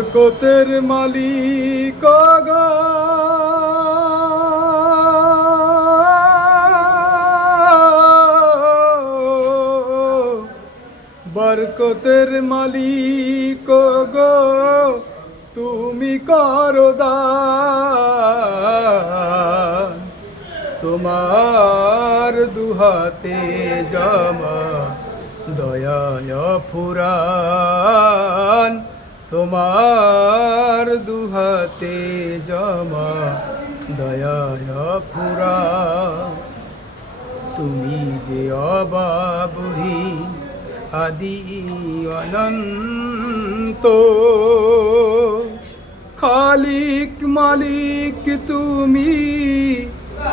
বরকতের মালিক গো, বরকতের মালিক গো, তুমি করো দান। তোমার দুহাতে জমা দয়ায় ফুরান, তোমার দুহাতে জমা দয়ায় ফুরান। তুমি যে অবাবহীন আদি অনন্ত, খালিক মালিক তুমি,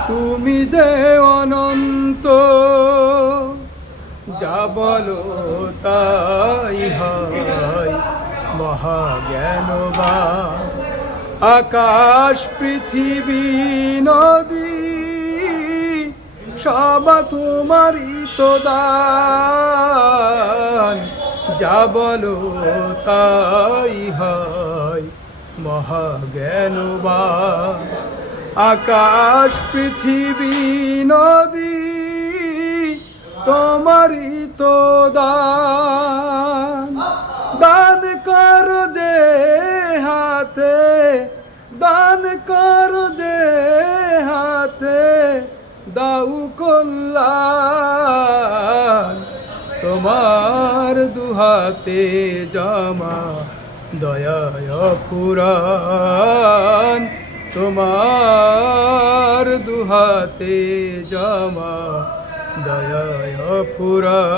তুমি যে অনন্ত। যা বলো তাই হয় মহাজ্ঞানবান। আকাশ পৃথিবী নদী সব তোমারই তো দান। যা বলো তাই হয় মহাজ্ঞানবান। আকাশ পৃথিবী নদী তোমারই তো দান। দান করো যে হাতে, দান করো যে হাতে, দাও কল্যাণ। তোমার দুহাতে জমা দয়ায় ফুরান, তোমার দুহাতে জমা দয়ায় ফুরান।